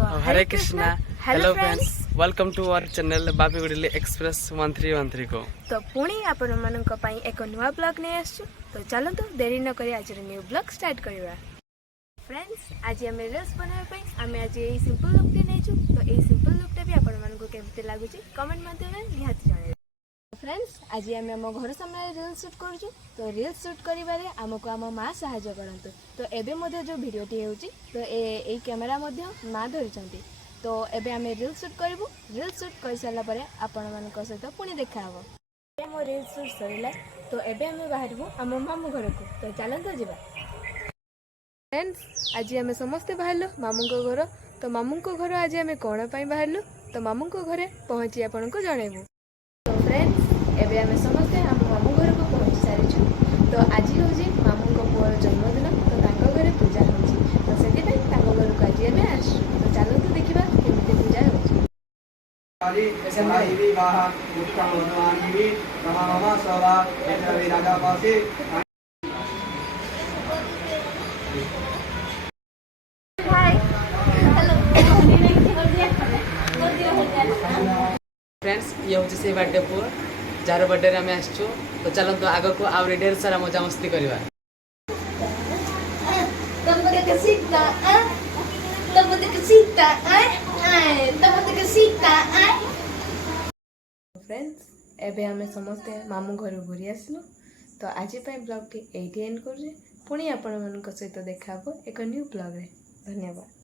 Hare Krishna. Hello friends, welcome to our channel Babiguri express 1313 को। तो पुणी आपण मानक पई एक नुआ ब्लॉग नै आसछु। तो चलतो देरी न करी आज न्यू ब्लॉग स्टार्ट करबा। फ्रेंड्स, आज हम रील्स बनाबा पई हम आज ए सिंपल लुक टे नेछु। तो ए सिंपल लुक टे भी आपण मानक केमते लागुची कमेंट माध्यम में निहात जाने। फ्रेंड्स, आज हम घर सामने रील्स शूट करछु। तो रील्स शूट करिबारे हमको हम मां सहायता करंतु। तो एबे मध्ये जो वीडियो टी हेउची तो ए कैमरा मध्ये मां धरिचंती। तो एबे आम रील्स शूट करूँ। रील्स शूट कर सारा पर आपण मान सहित पुणी देखा हे मो रील्स शूट सरला। तो एबे आम बाहर आम मामू घर को। तो चलते जा। फ्रेंड्स, आज आम समस्ते बाहर मामू घर। तो मामू घर आज आम कौन बाहर तो मामू घरे पहुँची आपन को जनइबू। तो फ्रेंड्स, एबे आम समस्ते आम मामू घर को पहुँची सारी। तो आज हूँ मामू पुअर जन्मदिन। तो घरे पूजा होची। तो से घर को आज आम आस। तो चलते देखा केमती पूजा होची। फ्रेंड्स, ये हूँ से बर्थडे पुअ जार बर्थडे आम आसचु। तो चलते आग को आउरी ढेर सारा मजा मस्ती करवा। फ्रेंड्स, एबे हमें समस्ते मामू घर घूरी आसलु। तो आज ब्लॉग टी एंड कर पुणी आपण मान सहित देखा एक न्यू ब्लॉग रे। धन्यवाद।